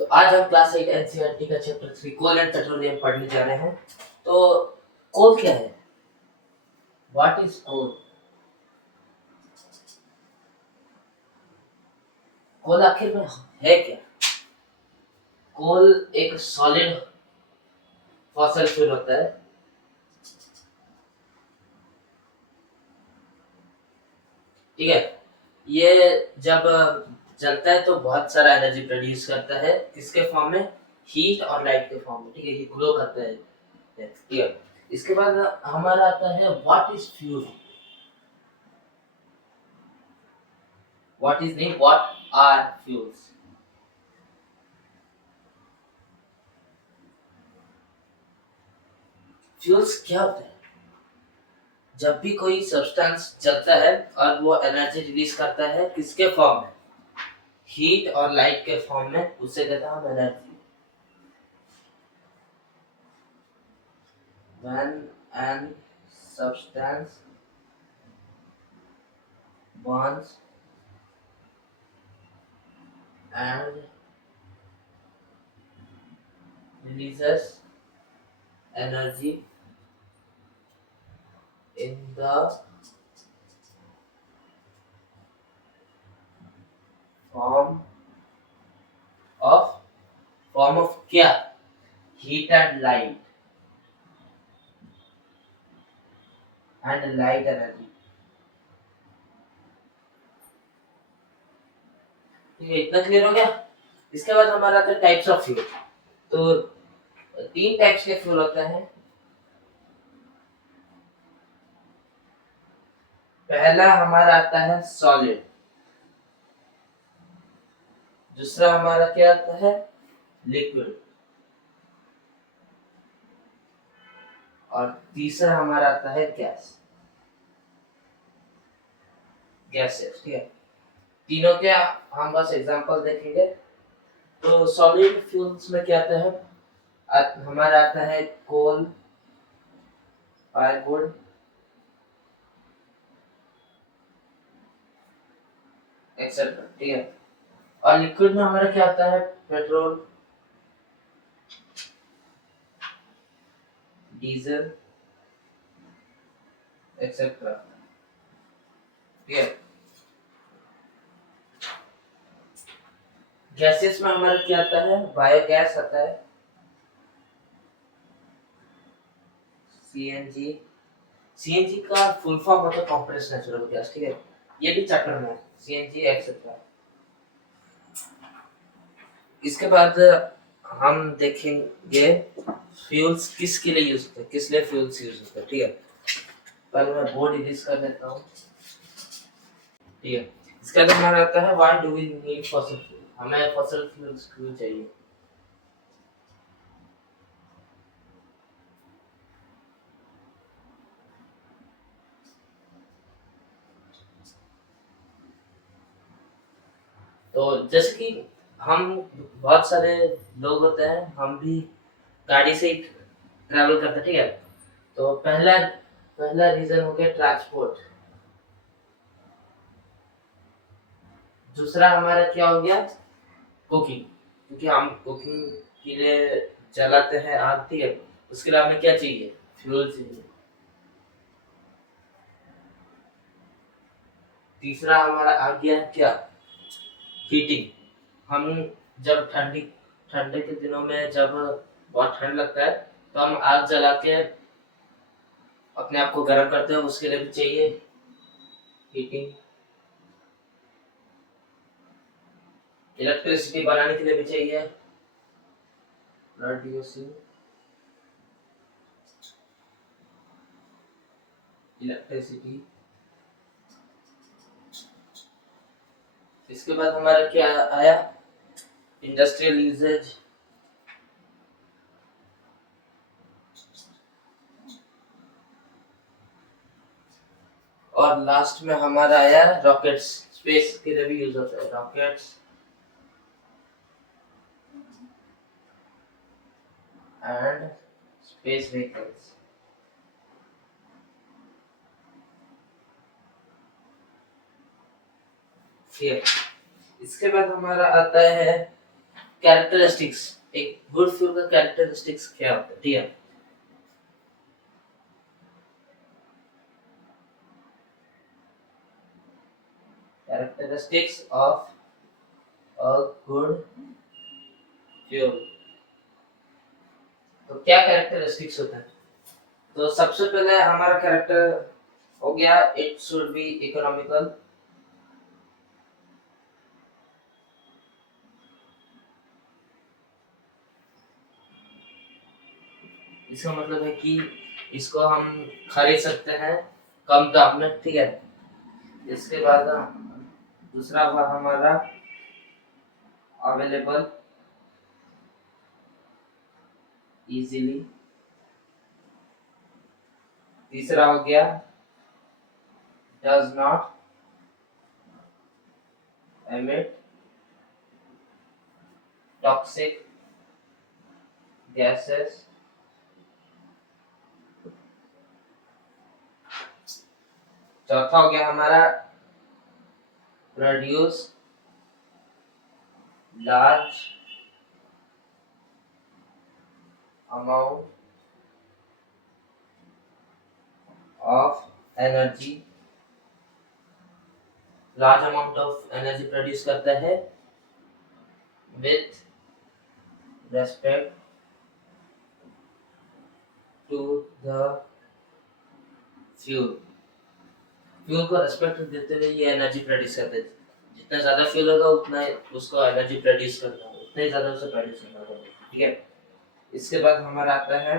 तो आज हम क्लास 8 एनसीईआरटी का चैप्टर 3 कोल एंड पेट्रोलियम पढ़ने जा रहे हैं। तो कोल क्या है? व्हाट इज कोल? कोल आखिर में है क्या? कोल एक सॉलिड फॉसिल फ्यूल होता है। ठीक है, ये जब जलता है तो बहुत सारा एनर्जी प्रोड्यूस करता है। किसके फॉर्म में? हीट और लाइट के फॉर्म में। ठीक है, ये ग्लो करता है। ठीक है, इसके बाद हमारा आता है what is fuel. What are fuels? Fuels क्या होता है? जब भी कोई सब्सटेंस चलता है और वो एनर्जी रिलीज करता है, किसके फॉर्म में? हीट और लाइट के फॉर्म में, उसे कहते हैं हम energy. When an substance burns and releases energy in the form of क्या? Heat and light energy। ठीक है, इतना क्लियर हो गया। इसके बाद हमारा आता है टाइप्स ऑफ फ्यूल। तो तीन टाइप्स के फ्यूल होते हैं। पहला हमारा आता है सॉलिड, दूसरा हमारा क्या आता है? लिक्विड, और तीसरा हमारा आता है गैसेस। ठीक है, तीनों के हम बस एग्जांपल देखेंगे। तो सॉलिड फ्यूल्स में क्या आता है? हमारा आता है कोल, फायरवुड, एक्सेट्रा। ठीक है, और लिक्विड में हमारा क्या आता है? Petrol, diesel, etcetera. ठीक है, गैसेस में हमारा क्या आता है? बायोगैस आता है, सीएनजी। सीएनजी का फुल फॉर्म होता है कंप्रेस्ड नेचुरल गैस। ठीक है, ये भी चैप्टर में है, सीएनजी एक्सेट्रा। इसके बाद हम देखेंगे फ्यूल्स किसके लिए यूज होते हैं, किस लिए फ्यूल्स यूज होते हैं। ठीक है, पहले मैं बोर्ड इरेज कर देता हूँ। ठीक है, इसके बाद हमारा आता है why do we need fossil fuel. हमें फॉसिल फ्यूल्स क्यों चाहिए? तो जैसे कि हम बहुत सारे लोग होते हैं, हम भी गाड़ी से ही ट्रैवल करते हैं। ठीक है, तो पहला पहला रीजन हो गया ट्रांसपोर्ट। दूसरा हमारा क्या हो गया? कुकिंग, क्योंकि हम कुकिंग के लिए जलाते हैं आग। ठीक है, उसके लिए हमें क्या चाहिए? फ्यूल चाहिए। तीसरा हमारा आ गया क्या? हीटिंग। हम जब ठंडे के दिनों में जब बहुत ठंड लगता है, तो हम आग जला के अपने आप को गर्म करते हैं, उसके लिए भी चाहिए हीटिंग। इलेक्ट्रिसिटी बनाने के लिए भी चाहिए प्रोड्यूसिंग इलेक्ट्रिसिटी। इसके बाद हमारा क्या आया? Industrial usage. और लास्ट में हमारा आया रॉकेट्स। स्पेस के लिए भी यूज होता है रॉकेट्स एंड स्पेस व्हीकल्स। ठीक है, इसके बाद हमारा आता है कैरेक्टरिस्टिक्स, एक गुड फ्यूल का कैरेक्टरिस्टिक्स क्या होता है, ठीक है। Characteristics of a good fuel, तो क्या कैरेक्टरिस्टिक्स होता है? तो सबसे पहले हमारा कैरेक्टर हो गया, इट शुड बी इकोनॉमिकल, इसका मतलब है कि इसको हम खरीद सकते हैं कम दाम में, ठीक है। इसके बाद दूसरा हुआ हमारा अवेलेबल इजीली, तीसरा हो गया does not emit toxic gases, चौथा हो गया हमारा produce large amount of energy, large amount of energy produce करता है with respect to the fuel, fuel को रेस्पेक्ट देते हुए ये एनर्जी प्रोड्यूस करते हैं। जितना ज्यादा फ्यूल होगा उतना उसको एनर्जी प्रोड्यूस करना होगा, उतना ही ज्यादा उसे प्रोड्यूस करना होगा, ठीक है। इसके बाद हमारा आता है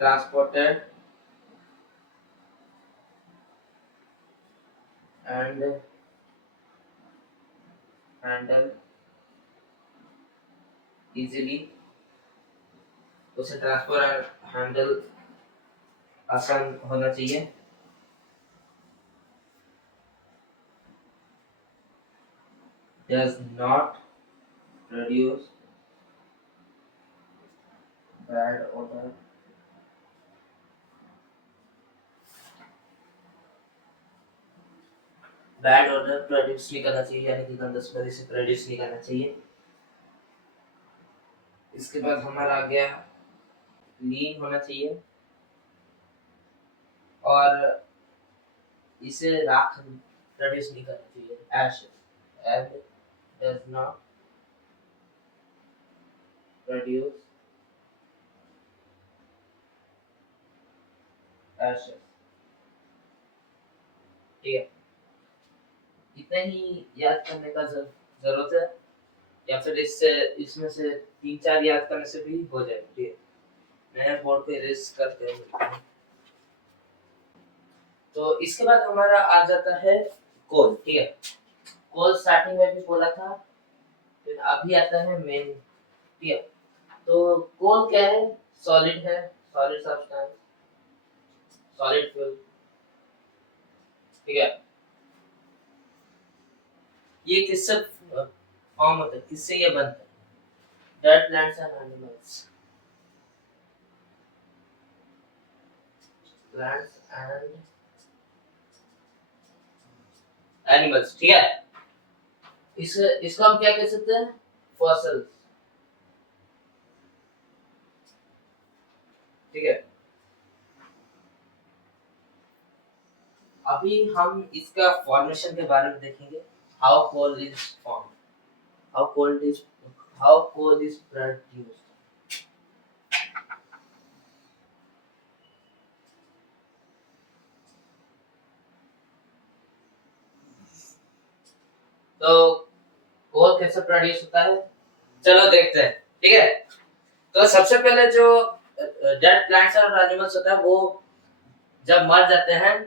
ट्रांसपोर्टेड एंड हैंडल इजीली, उसे ट्रांसफर एंड हैंडल आसान होना चाहिए। Does not produce bad odor, bad order produce नहीं करना चाहिए, यानी कि गंदा स्मेल इसे प्रोड्यूस नहीं करना चाहिए। इसके बाद हमारा आ गया लीन होना चाहिए और इसे राख प्रोड्यूस नहीं करना चाहिए, ash and does not produce ashes, ठीक है। इतना ही याद करने का जरूरत है, या फिर इससे इसमें से 3-4 याद करने से भी हो जाएगा, ठीक है। मैं बोर्ड पे इरेज करते हैं। तो इसके बाद हमारा आ जाता है कोल, ठीक है। कोल स्टार्टिंग में भी बोला था, फिर अभी आता है मेन, ठीक है। तो कोल क्या है? सॉलिड है, सॉलिड सब्सटेंस, सॉलिड फ्यूल, ठीक है। ये किससे फॉर्म होता है, किससे ये बनता है? Dead plants and animals, plants and animals, ठीक है। इसको हम क्या कह सकते हैं? फॉसिल्स, ठीक है। अभी हम इसका फॉर्मेशन के बारे में देखेंगे, how coal is form, how coal is produced. तो कोल कैसे प्रोड्यूस होता है, चलो देखते हैं, ठीक है। तो सबसे पहले जो डेड प्लांट्स और एनिमल्स होता है, वो जब मर जाते हैं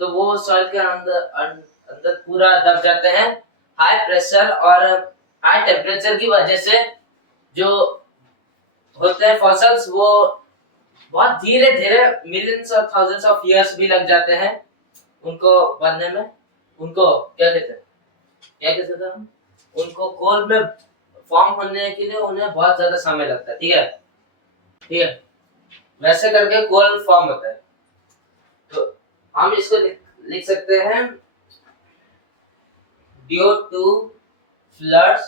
तो वो सॉइल के अंदर पूरा दब जाते हैं। हाई प्रेशर और हाई टेम्परेचर की वजह से जो होते हैं फॉसिल्स, वो बहुत धीरे धीरे मिलियंस और थाउजेंड्स ऑफ इयर्स भी लग जाते हैं उनको बनने में। उनको क्या कहते हैं, हम उनको कोल में फॉर्म होने के लिए उन्हें बहुत ज्यादा समय लगता है, ठीक है, ठीक है। वैसे करके कोल फॉर्म होता है। तो हम इसको लिख सकते हैं due to floods,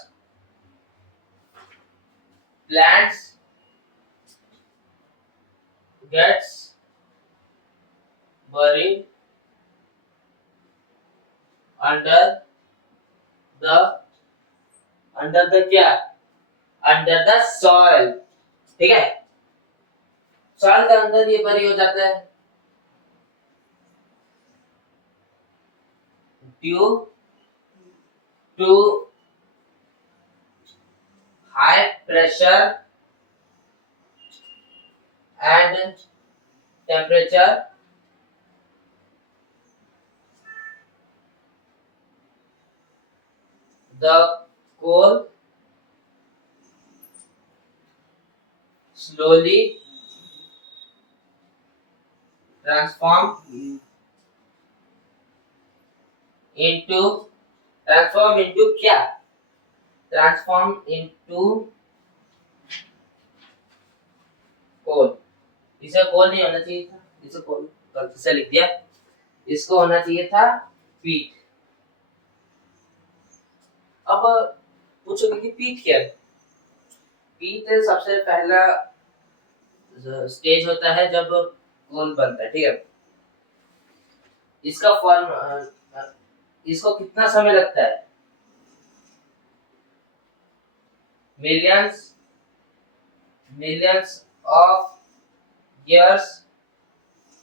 plants gets buried under the क्या, अंडर द सॉइल, ठीक है, सॉइल के अंदर ये बरी हो जाता है due to high pressure and temperature, the coal slowly transform into क्या, ट्रांसफॉर्म इनटू कोल। इसे कोल नहीं होना चाहिए था, इसे कोल गलती से लिख दिया, इसको होना चाहिए था पीट। अब पूछोगे कि पीट क्या है? पीट सबसे पहला स्टेज होता है जब कोल बनता है, ठीक है। इसका फॉर्म, इसको कितना समय लगता है? मिलियंस ऑफ years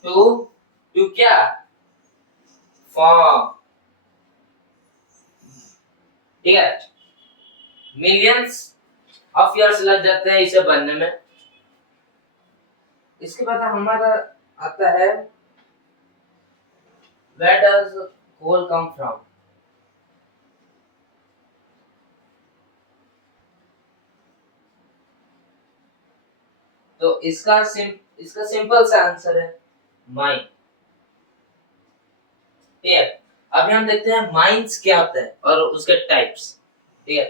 टू क्या, फॉर्म, ठीक है। मिलियंस ऑफ years लग जाते हैं इसे बनने में। इसके बाद हमारा आता है where does coal come from? तो इसका सिंपल सा आंसर है माइन, ठीक है। अभी हम देखते हैं माइंस क्या होता है और उसके टाइप्स, ठीक है।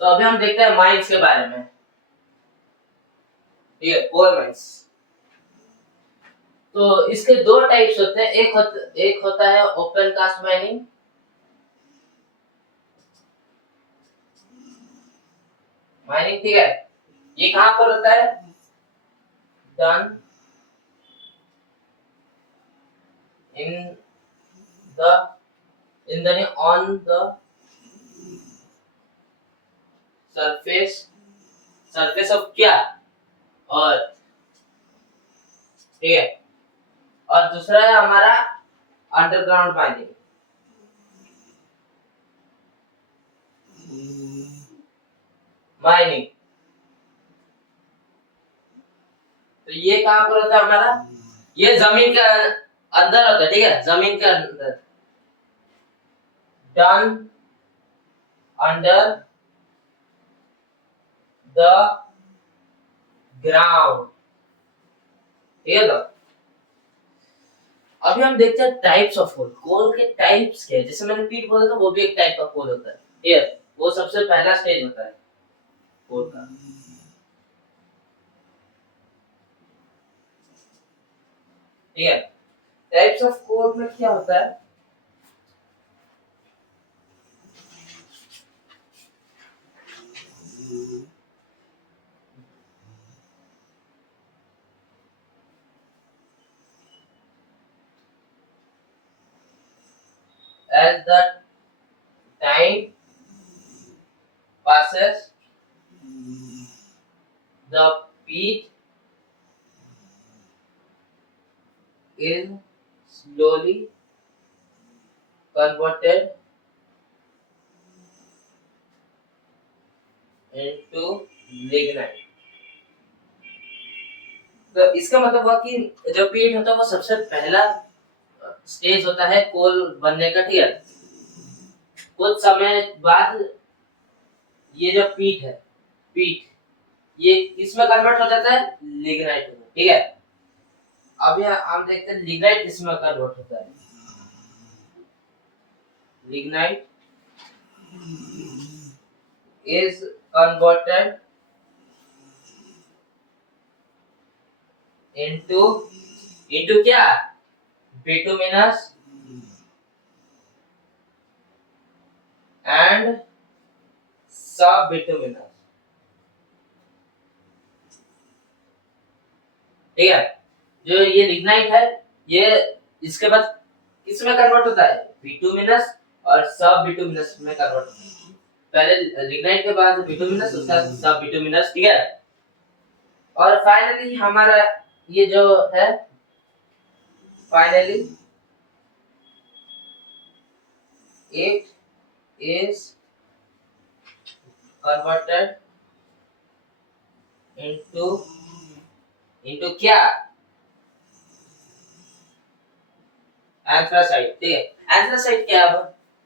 तो अभी हम देखते हैं माइंस के बारे में, ठीक है, कोल माइंस। तो इसके दो टाइप्स होते हैं, एक होता है ओपन कास्ट माइनिंग, ठीक है। ये कहां पर होता है? Done in the on the surface of क्या, अर्थ, ठीक है। और दूसरा है हमारा अंडरग्राउंड माइनिंग। तो ये कहां पर होता है हमारा? ये जमीन के अंदर होता है, ठीक है, जमीन के अंदर, डन अंडर द ग्राउंड, ठीक है। तो अभी हम देखते हैं टाइप्स ऑफ कोल। कोल के टाइप्स क्या है? जैसे मैंने पीट बोला था, वो भी एक टाइप का कोल होता है, ठीक है। वो सबसे पहला स्टेज होता है कोल का, ठीक है। टाइप्स ऑफ कोल में क्या होता है? As the time passes, the peat is slowly converted into lignite। तो इसका मतलब हुआ कि जो पीट होता है वो सबसे पहला स्टेज होता है कोल बनने का, ठीक है। कुछ समय बाद ये जो पीट ये किसमें कन्वर्ट हो जाता है? लिग्नाइट में, ठीक है। अभी हम देखते हैं लिग्नाइट किसमें कन्वर्ट होता है। लिग्नाइट is converted into क्या? bituminous and सब बिटुमिनस, ठीक है। जो ये लिग्नाइट है ये इसके बाद किस में कन्वर्ट होता है, बिटुमिनस और सब बिटुमिनस में कन्वर्ट होता है। पहले लिग्नाइट के बाद बिटुमिनस, उसके बाद सब बिटुमिनस, ठीक है। और फाइनली हमारा ये जो है, finally it is converted into क्या, एंथ्रासाइड, ठीक है। एंथ्रासाइड क्या है,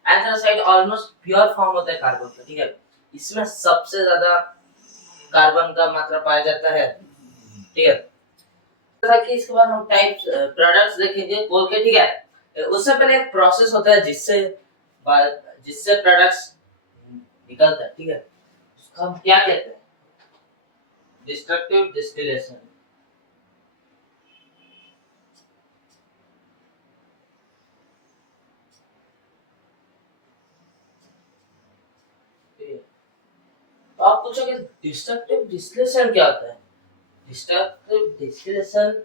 एंथ्रासाइड ऑलमोस्ट प्योर फॉर्म होता है कार्बन का, ठीक है। इसमें सबसे ज्यादा कार्बन का मात्रा पाया जाता है, ठीक है। ताकि इसके बाद हम टाइप प्रोडक्ट्स देखेंगे कोल के, ठीक है। उससे पहले एक प्रोसेस होता है जिससे जिससे प्रोडक्ट्स निकलता है, ठीक है। उसको हम क्या कहते हैं, डिस्ट्रक्टिव डिस्टिलेशन। तो आप पूछोगे डिस्ट्रक्टिव डिस्टिलेशन क्या होता है। Destructive distillation,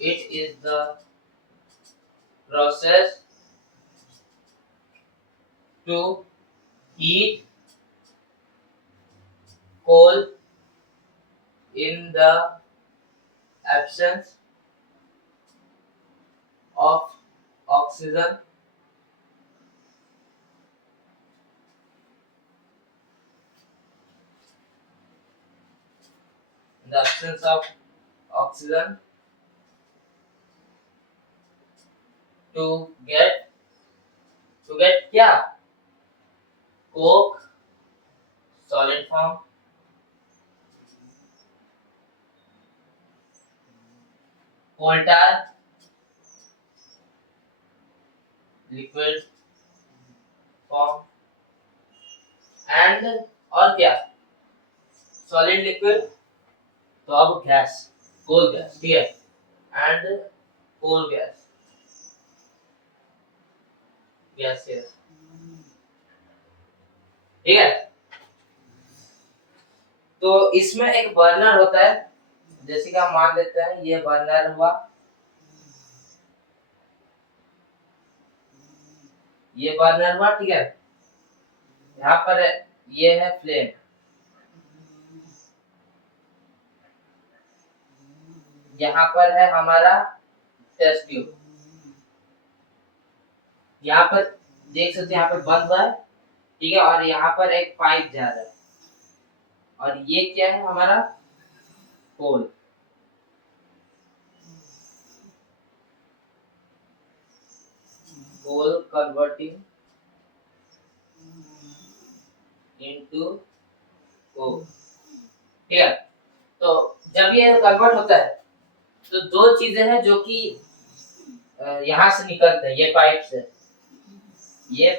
it is the process to heat coal in the absence of oxygen to get क्या, coke solid form, coal tar liquid form, and और क्या, solid liquid, तो अब गैस, कोल गैस, ठीक है, एंड कोल गैस, गैस, ठीक है। तो इसमें एक बर्नर होता है, जैसे कि हम मान लेते हैं ये बर्नर हुआ, ये बर्नर हुआ, ठीक है। यहाँ पर ये है फ्लेम, यहाँ पर है हमारा टेस्ट ट्यूब, यहाँ पर देख सकते हैं, यहाँ पर बंद हुआ है, ठीक है। और यहाँ पर एक पाइप जा रहा है, और ये क्या है हमारा कोल, कोल कन्वर्टिंग इनटू कोल, ठीक है। तो जब ये कन्वर्ट होता है तो दो चीजें हैं जो कि यहाँ से निकलते हैं, ये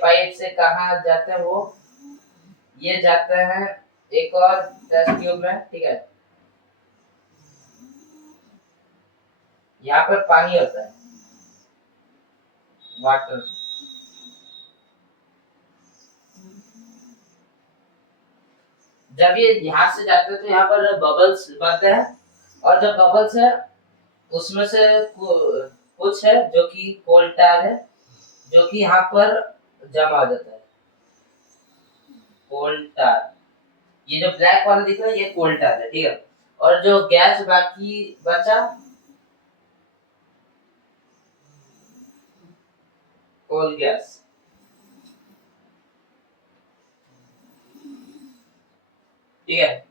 पाइप से कहाँ जाते हैं, वो ये जाते हैं एक और टेस्ट ट्यूब में, ठीक है। यहाँ पर पानी होता है, वाटर, जब ये यहाँ से जाते हैं तो यहाँ पर बबल्स बनते हैं, और जब बबल्स है उसमें से कुछ है जो कि कोल टार है, जो कि यहाँ पर जमा हो जाता है, कोल टार। ये जो ब्लैक वाला दिख रहा है ये कोल टार है, ठीक है। और जो गैस बाकी बचा, कोल गैस, ठीक है।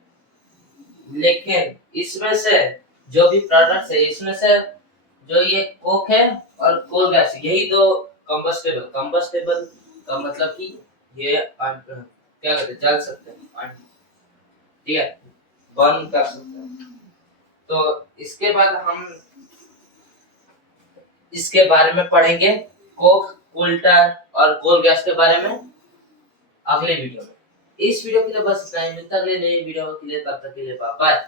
लेकिन इसमें से जो भी प्रोडक्ट्स है, इसमें से जो ये कोक है और कोल गैस, यही दो कंबस्टेबल का मतलब कि ये क्या कहते हैं, जल सकते हैं, ठीक है, बर्न कर सकते हैं। तो इसके बाद हम इसके बारे में पढ़ेंगे, कोक, कोल टार और कोल गैस के बारे में अगले वीडियो में। इस वीडियो के लिए बस इतना ही, मिलता है अगले नए वीडियो के लिए, तब तक के लिए बाय।